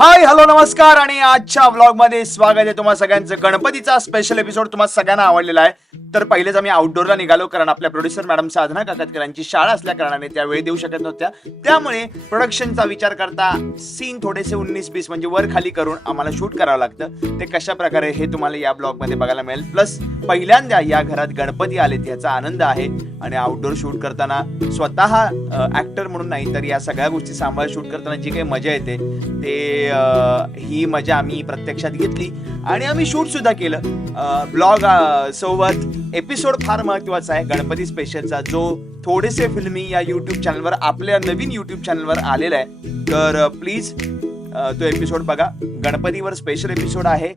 Hi hello नमस्कार आणि आजच्या व्लॉगमध्ये स्वागत आहे तुम्हा सगळ्यांचं. गणपतीचा स्पेशल एपिसोड तुम्हाला सगळ्यांना आवडलेला आहे. तर पहिलेच आम्ही आउटडोरला निघालो कारण आपल्या प्रोड्युसर मॅडम साधना काकतकर यांची शाळा असल्या कारणाने त्या वेळ देऊ शकत नव्हत्या. त्यामुळे प्रोडक्शनचा विचार करता सीन थोडेसे उन्नीस बीस म्हणजे वर खाली करून आम्हाला शूट करावं लागतं. ते कशा प्रकारे हे तुम्हाला या ब्लॉगमध्ये बघायला मिळेल. प्लस पहिल्यांदा या घरात गणपती आलेत याचा आनंद आहे. आणि आउटडोर शूट करताना स्वतः ऍक्टर म्हणून नाही तर या सगळ्या गोष्टी सांभाळ शूट करताना जी काही मजा येते ते ही मजा आम्ही प्रत्यक्षात घेतली. आणि आम्ही शूट सुद्धा केलं. ब्लॉग सोबत एपिसोड फार महत्त्वाचा आहे. गणपती स्पेशलचा जो थोडेसे फिल्मी या युट्यूब चॅनलवर आपल्या नवीन युट्यूब चॅनलवर आलेला आहे. तर प्लीज तो एपिसोड बघा. गणपतीवर स्पेशल एपिसोड आहे.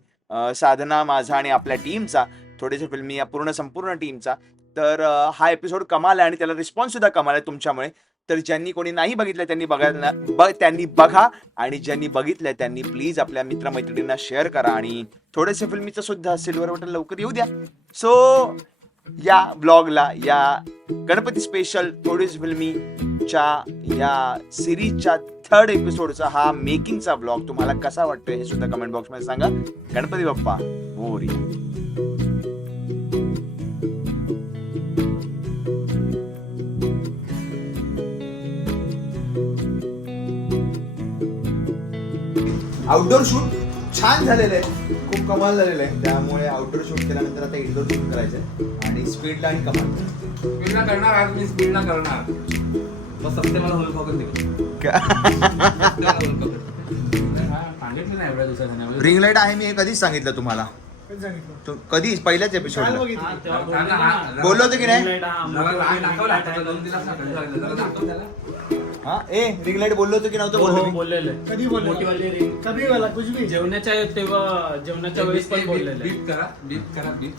साधना माझा आणि आपल्या टीमचा थोडेसे फिल्मी या पूर्ण संपूर्ण टीमचा तर हा एपिसोड कमाल आहे आणि त्याला रिस्पॉन्स सुद्धा कमाल आहे तुमच्यामुळे. तर ज्यांनी कोणी नाही बघितलं त्यांनी बघायला ब त्यांनी बघा आणि ज्यांनी बघितलंय त्यांनी प्लीज आपल्या मित्रमैत्रिणींना शेअर करा आणि थोडेसे फिल्मीचं सुद्धा सिल्वर बटन लवकर येऊ द्या. सो या ब्लॉगला या गणपती स्पेशल थोडीच फिल्मीच्या या सिरीजच्या थर्ड एपिसोडचा हा मेकिंगचा ब्लॉग तुम्हाला कसा वाटतोय हे सुद्धा कमेंट बॉक्समध्ये सांगा. गणपती बाप्पा बोरी आउटडोर शूट छान झालेलं आहे. खूप कमाल झालेलं आहे. त्यामुळे आउटडोर शूट केल्यानंतर आता इंडोर शूट करायचं आहे आणि स्पीडला आणि कमाल. स्पीड ना करणार आज मी स्पीड ना करणार. बस सत्य मला होल पकडून दे सांगितलं नाही एवढ्या दिवसात. रिंग लाइट आहे मी हे कधीच सांगितलं तुम्हाला. तू- कधीच पहिल्याच एपिसोड बोललो होतो की नाही? हा ए रिंग लाइट बोललो होतो की नव्हतं बोललो मी? बोललेलं आहे. कधी बोलले? मोठीवाली ring. कभी वाला कुछ भी जेवणाच्या तेव्हा जेवणाच्या वेळेस पण बोललेलं आहे. बीप करा बीप करा बीप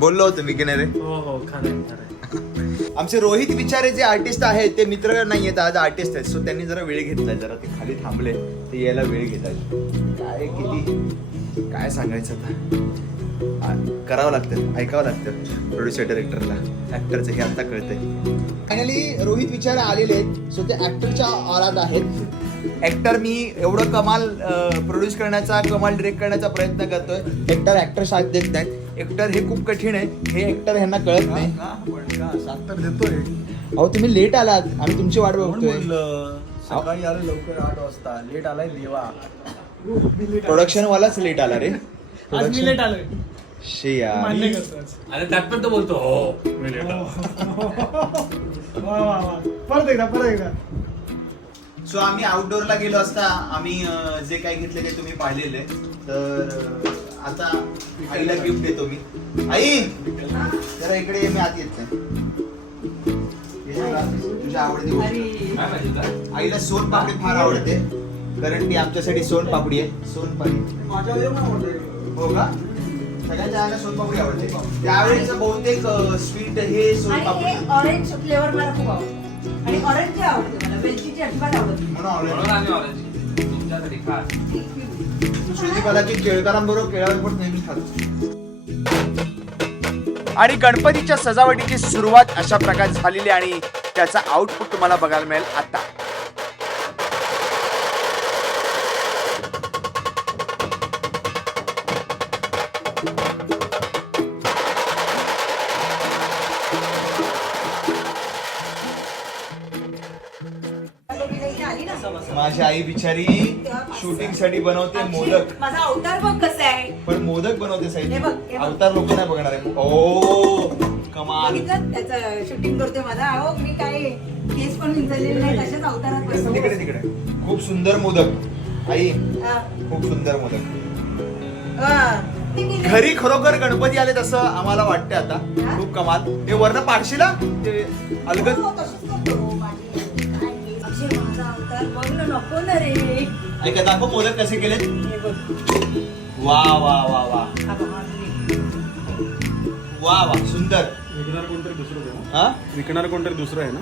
बोललो होतो मी की नाही रे हो हो खरं आहे, खरं आहे. आमचे रोहित विचारे जे आर्टिस्ट आहेत ते मित्र नाही आहेत आज आर्टिस्ट आहेत सो त्यांनी जरा वेळ घेतलाय जरा ते खाली थांबले ते यायला वेळ घेत आहेत काय किती काय सांगायचं आता करावं लागतं ऐकावं लागतं प्रोड्युसर डिरेक्टरला ऍक्टरचं हे आता कळतंय. फायनली रोहित विचार आलेले आहेत सो ते ऍक्टरच्या आरात आहेत. ऍक्टर मी एवढं कमाल प्रोड्यूस करण्याचा कमाल डिरेक्ट करण्याचा प्रयत्न करतोय. ऍक्टर ऍक्टर साथ देत नाहीत. ऍक्टर हे खूप कठीण आहे. हे ऍक्टर ह्यांना कळत नाही. सात तर देतोय. अहो तुम्ही लेट आलात आम्ही तुमची वाट कोण बघतोय. बोललं? सकाळी आलो लवकर आठ वाजता. लेट आलाय देवा. प्रोडक्शन वालाच लेट आला रे. आज मी लेट आलोय. शे यार. मान्य करतो आज. अरे त्यात पण तो बोलतो हो मी late आलो. वा वा वा. परत एकदा परत एकदा. सो आम्ही आउटडोअरला गेलो असता आम्ही अं, जे काही घेतले ते तुम्ही पाहिलेले तर अं, आता आईला गिफ्ट देतो मी. आई! जरा इकडे ये, मी आत येत. नाही हे सगळं तुझ्या आवडती गोष्ट. काय पाहिजे होतं? आईला सोन पापडी फार आवडते. कारण ती आमच्यासाठी सोन पापडी आहे. सोन पापडी. हो का? सगळ्यांच्या आईला सोन पापडी आवडते. त्यावेळेस बहुतेक स्वीट हे सोन आणि पापडी हे ऑरेंज फ्लेवर मला खूप आवडतं. आणि ऑरेंज आवडते मला वेलचीची अजिबात आवडत नाही. म्हणून आवडते म्हणून आणि orange. तुमच्यासाठी खास श्रुतिकाला की केळकरांबरोबर केळावर पण खातो. आणि गणपतीच्या सजावटीची सुरुवात अशा प्रकारे झालेली आणि त्याचा आउटपुट तुम्हाला बघायला मिळेल आता. माझी आई बिचारी शूटिंगसाठी बनवते मोदक. माझा अवतार बघ कसा आहे. पण मोदक बनवते हे हे बघ. अवतार लोक नाही बघणार आहे. ओ कमाल. त्याचं शूटिंग करते माझा. मी काय केस पण विंचरलेले नाही तशाच अवतारात. तिकडे तिकडे. खूप सुंदर मोदक. आई हा. खूप सुंदर मोदक. हा. घरी खरोखर गणपती आले तसं आम्हाला वाटतं आता. खूप कमाल. ते वर्ण पाडशीला ते अलगद माझा अवतार बघ ना नको ना रे. ऐका दाखव मोदक कसे केलेत? हे बघ. वा वा वा वा. हा बघ, हा. वा वा सुंदर. विकणार कोणतरी दुसरं आहे ना हा? विकणार कोणतरी दुसरं आहे ना?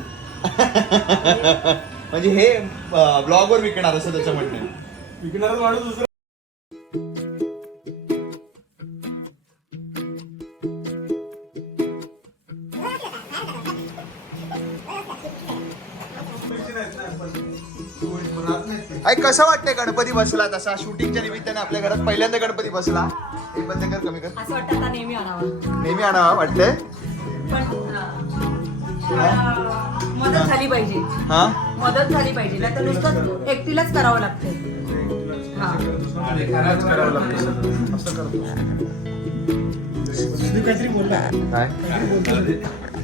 म्हणजे हे ब्लॉग वर विकणार असं त्याचं म्हणणं आहे. विकणार माणूस दुसरं. आई कसं वाटतंय गणपती बसला तसा? शूटिंगच्या निमित्ताने आपल्या घरात पहिल्यांदा गणपती बसला? एक बंद कर कमी कर. असं वाटतं आता नेहमी आणावा. नेहमी आणावा वाटतंय? पण मदत झाली पाहिजे. हा? मदत झाली पाहिजे. नाही तर नुसतं एकटीलाच करावं लागतं हा. आणि खराब करावं लागतं काहीतरी बोलला काय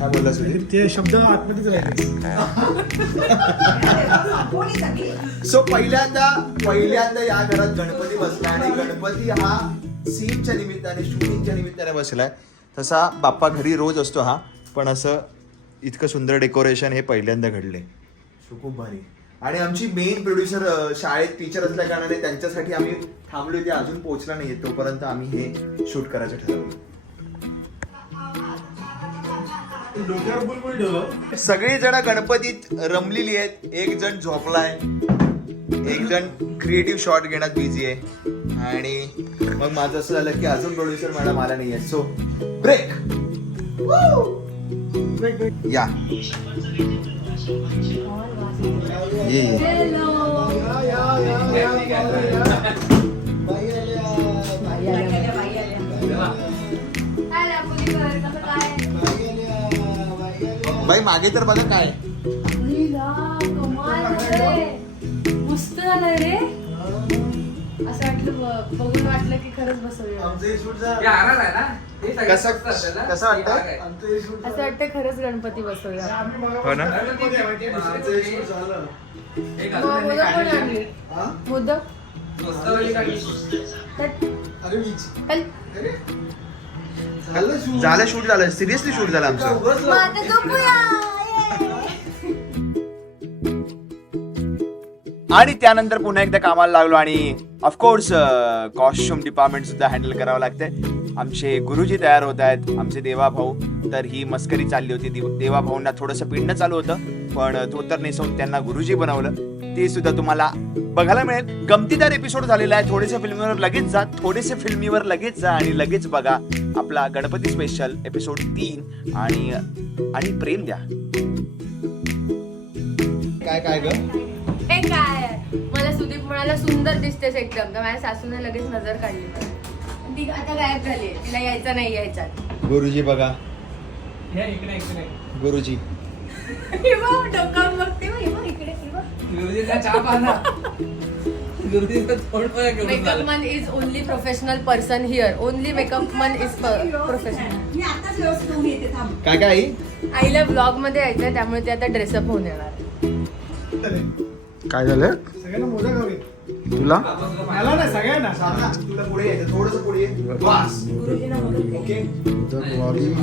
काय बोलला सुधीर ते शब्द आतमध्येच राहिले. सो पहिल्यांदा पहिल्यांदा या घरात गणपती बसला आणि गणपती हा सीनच्या निमित्ताने शूटिंगच्या निमित्ताने बसलाय. तसा बाप्पा घरी रोज असतो हा पण असं इतकं सुंदर डेकोरेशन हे पहिल्यांदा घडले सो खूप भारी. आणि आमची मेन प्रोड्युसर शाळेत टीचर असल्या कारणाने त्यांच्यासाठी आम्ही थांबलो ते अजून पोहोचला नाही तोपर्यंत आम्ही हे शूट करायचं ठरवलं डोक्यावर बुलबुल ठेवलं सगळी जण गणपतीत रमलेली आहेत. एक जण झोपलाय. एक जण क्रिएटिव्ह शॉट घेण्यात बिझी आहे. आणि मग माझं असं झालं की अजून प्रोड्युसर मॅडम आला नाही आहे सो ब्रेक या ये, बाई मागे तर बघा काय. मस्त झालंय रे. असं वाटलं बघून वाटलं की खरंच बसवूया. झालं. कसं-? कसं वाटतं? असं वाटतं खरंच गणपती बसवूया. हो ना? झालं. मोदक. आणली? चल. झालं शूट झालं शूट झालं. सिरियसली शूट झालं आमचं. आणि त्यानंतर पुन्हा एकदा कामाला लागलो आणि ऑफकोर्स कॉस्ट्युम डिपार्टमेंट सुद्धा हँडल करावं लागतंय. आमचे गुरुजी तयार होत आहेत आमचे देवा भाऊ. तर ही मस्करी चालली होती. देव- भाऊंना थोडंसं पिंड चालू होतं पण धोतर नेसवून त्यांना गुरुजी बनवलं. ते सुद्धा तुम्हाला बघायला मिळेल. गमतीदार एपिसोड झालेला आहे. थोडेसे फिल्मीवर लगेच जा थोडेसे फिल्मीवर लगेच जा आणि लगेच बघा. आपला गणपती स्पेशल एपिसोड तीन आणि आणि प्रेम द्या. काय काय ग? हे काय मला सुदीप म्हणाला सुंदर दिसतेस एकदम. तर माझ्या सासूने लगेच नजर काढली. मला. ती आता गायब झाली तिला यायचं नाही यायच्यात. गुरुजी बघा. गुरुजी. हे बघ, डोकावून बघते बघ, हे बघ, इकडे हे बघ. गुरुजींचा चहा पाहा makeup. Man is only professional person here only makeup man is professional काय काय आई? आईला ब्लॉगमध्ये यायचंय त्यामुळे ते आता ड्रेसअप होऊन येणार. काय झालं? सगळ्यांना मोदक हवे. तुला? मला ना सगळ्यांना. सांगा तुला पुढे यायचं थोडस पुढे. ये. बस. गुरुजींना मदत ओके थोडीशी.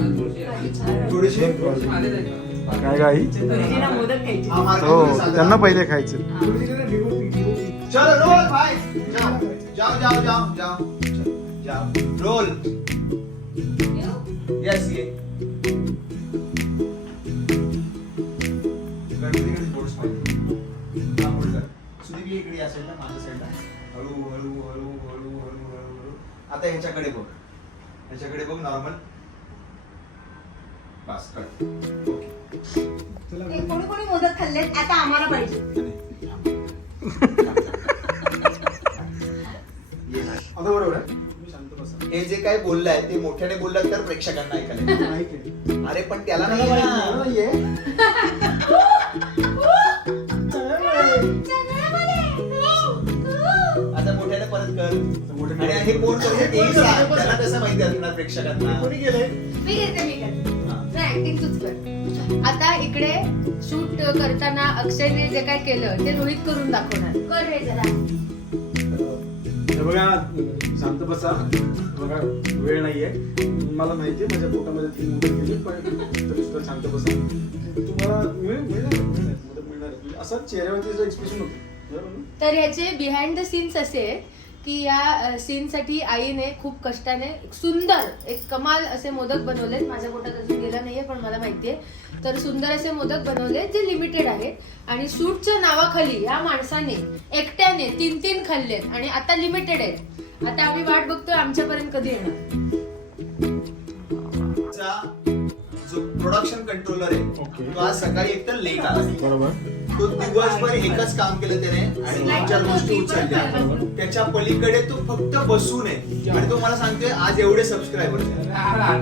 थोडीशी माझे जायचे. काय गाई गुरुजींना मोदक खायची. हा. त्यांना पहिले खायचं. चलो रोल भाई। जाओ जाओ जाओ जाओ जाओ। रोल। यस ये। इकडे साईडला माझ्या साईडला हळू हळू हळू हळू हळू हळू हळू। आता ह्याच्याकडे बघ। ह्याच्याकडे बघ नॉर्मल बस कट ओके चला कोणी कोणी मोदक खाल्लेत आता आम्हाला पाहिजे. बरोबर? आहे मी शांत बसा हे जे काय बोललाय ते मोठ्याने बोललात तर प्रेक्षकांना ऐकायला अरे पण त्याला नाही आहे, ना. आता मोठ्याने परत कर. मोठ्याने- आणि हे कोण करते तेही सांग. त्याला कसं माहिती असणार प्रेक्षकांना. कोणी मी घेते मी घेते. ऍक्टिंग तूच कर. आता इकडे शूट करताना अक्षयने जे काय केलं ते रोहित करून दाखवणार. कर रे जरा. बघा शांत बसा. बघा वेळ नाहीये. मला माहितीये माझ्या पोटामध्ये तीन मुलं गेली पण तरी शांत बसा. तुम्हाला मिळणार असं चेहऱ्यावरती एक्सप्रेशन होतं. तर ह्याचे बिहाइंड द सीन्स असे की या सीनसाठी आईने खूप कष्टाने एक सुंदर एक कमाल असे मोदक बनवले माझ्या पोटात अजून गेला नाहीये पण मला माहितीये. तर सुंदर असे मोदक बनवले जे लिमिटेड आहेत. आणि सूटच्या नावाखाली या माणसाने एकट्याने तीन तीन खाल्लेत आणि आता लिमिटेड आहेत. आता आम्ही वाट बघतोय आमच्यापर्यंत कधी येणार? जो प्रोडक्शन कंट्रोलर आहे. तो आज सकाळी एकतर लेट आला. बरोबर. तो दिवसभर एकच काम केलं त्याने. आणि दोन चार गोष्टी उचलल्या. त्याच्या पलीकडे तो फक्त बसून आहे. आणि तो मला सांगतोय आज एवढे सबस्क्रायबर हा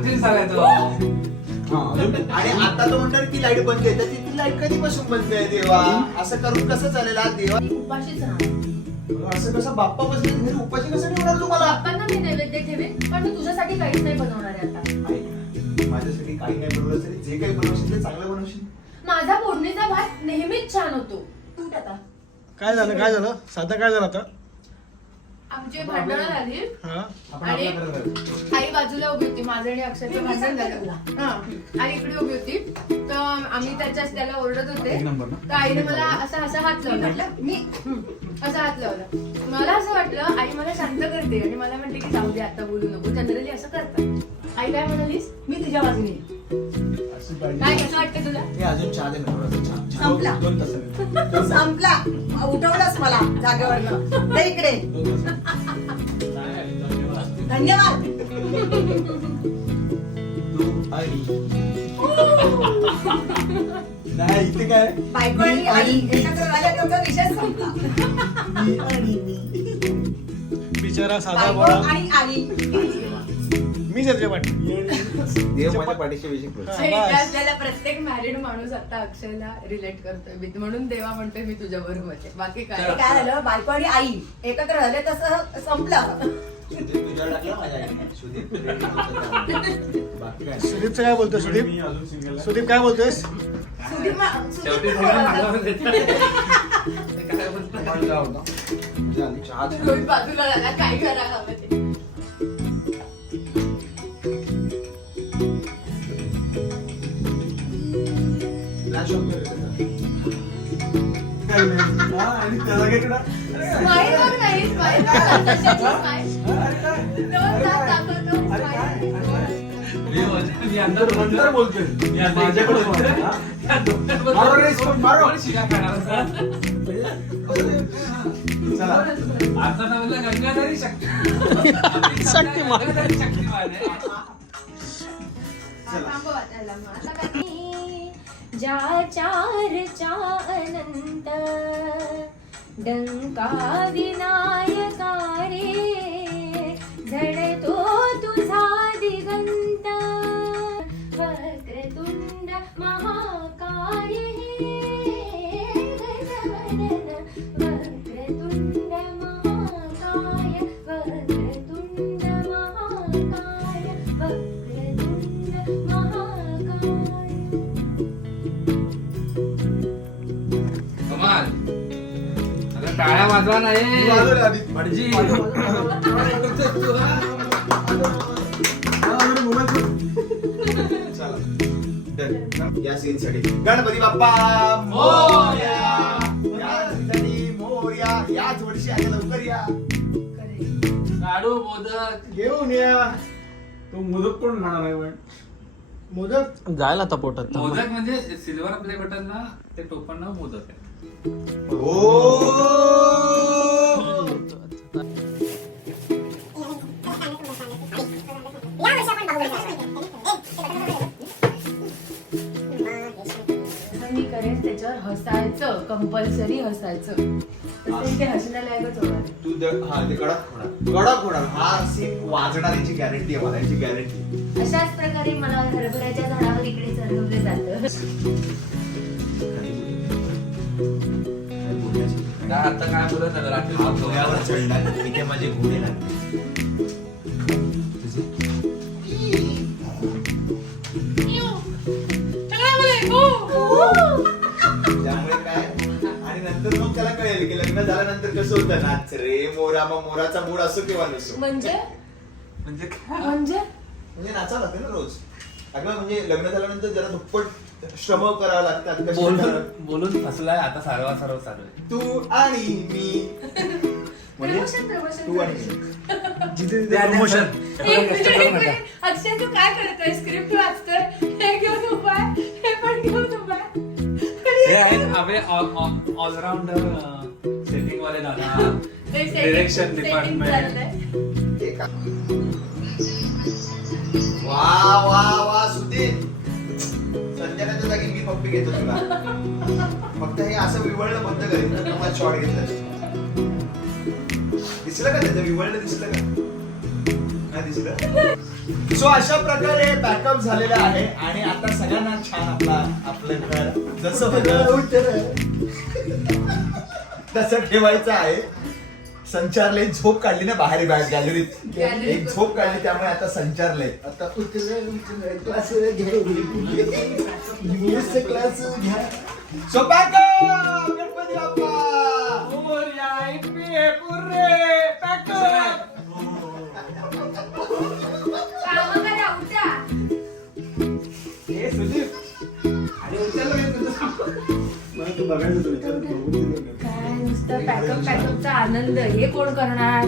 आणि आता तो म्हणणार की लाइट बंद आहे. तर ती लाइट कधीपासून बंद आहे देवा? असं करून कसं चालेल आज देवा? असं कसं बाप्पा बसले घरी उपाशी कसं ठेवणार तुम्हाला पण मी तुझ्यासाठी काहीच नाही बनवणार आहे आता. माझ्यासाठी काही नाही बनवलं तरी जे काही बनवशील ते चांगलं बनवशील. माझा फोडणीचा भात नेहमीच छान होतो. तू आता. काय झालं काय झालं? साधा काय झालं आता? आमची भांडणं झाली. हा. आपण आणि. आई बाजूला उभी होती माझं आणि अक्षरचं भांडण झालं. हा. आई इकडे उभी होती. तर आम्ही त्याच्याच त्याला ओरडत होते. एक नंबर ना? तर आईने मला असा असा हात लावला. मी? असा हात लावला. मला असं वाटलं आई मला शांत करते आणि मला म्हणते की जाऊ दे आता बोलू नको. जनरली असं करतात. आई काय म्हणालीस? मी तुझ्या बाजूने. आहे. काय कसं वाटतं तुला हे अजून चहा दे ना थोडासा संपला. दोन तास संपला. उठवलंच मला जागेवरनं. दे इकडे. धन्यवाद. तू आणि नाही इथे काय? बायको आणि आई एकत्र झाल्या त्याचा विषय संपला. मी आणि मी. बिचारा साधा बायको बोळा आणि आई. मी त्याच्या देव माझ्या पाठीशी विषय आणि बस. इथे असलेला प्रत्येक मॅरिड माणूस आता अक्षयला रिलेट करतोय मी- म्हणून देवा म्हणतोय मी तुझ्या बरोबर आहे बाकी काय काय झालं बायको आणि आई एकत्र झाले तसं संपलं टाकलं माझ्या आईने. तुझ्या नव्हतं बाकी काय सुदीपचं काय बोलतोय सुदीप मी अजून सिंगल सुदीप काय बोलतोयस सुधीर मा- सुधीर शेवटी पण सगळं बोलत माझ्यावर होता. देतात. ते काय बोलतात? म्हणला होता. झाली, चहा. रोहित बाजूला झाला काय करा हवं ते त्याचा. आणि त्याला काय केलं? स्माईल बघ नाही स्माईल दोन तास दाखवतो स्माईल मी बोलतो, मी अंदर नंतर बोलतो. बोलतोय मी अंदर माझ्याकडे बोलतो. हा? मारो रे इसको, मारो. कोण शिव्या खाणार असं? चला आता तर म्हणलं गंगाधरी शक्ती शक्तिमान गंगाधरी शक्तिमान आहे थांबव वाचायला मग. आता काय? ज्या चारचा अनंत. डंका विनाय टाळ्या वाजवा नाही. भटजी. या सीन साठी गणपती बाप्पा मोरया. या सीनसाठी मोरया. याच वर्षी आता लवकर या. लाडू मोदक. घेऊन या. तो मोदक कोण म्हणा नाही पण मोदक? जायला आता पोटात मोदक म्हणजे सिल्वर प्ले बटन ना ते टोपण मोदक आहे. हसायचं तसं होणार तू द- हा ते कडक होणार. कडक होणार. हा सीन वाजणार याची गॅरंटी आहे मला याची गॅरंटी अशाच प्रकारे मला हरभऱ्याच्या झाडावर इकडे चढवलं जातं. का आता काय बोलत नाही, रात्री हा झोपतो. माझे घोडे लागले की लग्न झाल्यानंतर कसं होतं? नाच रे मोरा मग मोराचा मूड असो किंवा नसो. म्हणजे? म्हणजे काय? म्हणजे? म्हणजे नाचावं लागतं ना रोज. अगं म्हणजे लग्न झाल्यानंतर जरा दुप्पट श्रम करावं लागतात कष्ट बोलून करावं. बोलून फसलाय आता सारवा सारव चालू आहे. तू आणि मी. म्हणजे प्रमोशन प्रमोशन तू आणि मी. जिथे तिथे प्रमोशन. एक मिनिट, एक मिनिट. अक्षय तू काय करतोय? स्क्रिप्ट वाचतोय? हे आहेत आपले ऑलराऊंडर सेटिंग वाले दादा डिरेक्शन डिपार्टमेंट वा वा वा सुधीर पप्पी घेतो तुला. फक्त हे असं विवळणं बंद करेल शॉर्ट घेतलं दिसलं का त्याचं? विवळणं दिसलं का? नाही दिसलं. सो अशा प्रकारे बॅकअप झालेला आहे आणि आता सगळ्यांना छान आपला आपलं घर जसं होतं तसं ठेवायचं आहे. संचारले झोप काढली ना बाहेर बॅग गॅलरीत. एक झोप काढली त्यामुळे आता संचारले. आता क्लास क्लास घ्या. सो बॅकअप बघायचं विचार काय नुसतं पॅकअप पॅकअपचा आनंद. हे कोण करणार?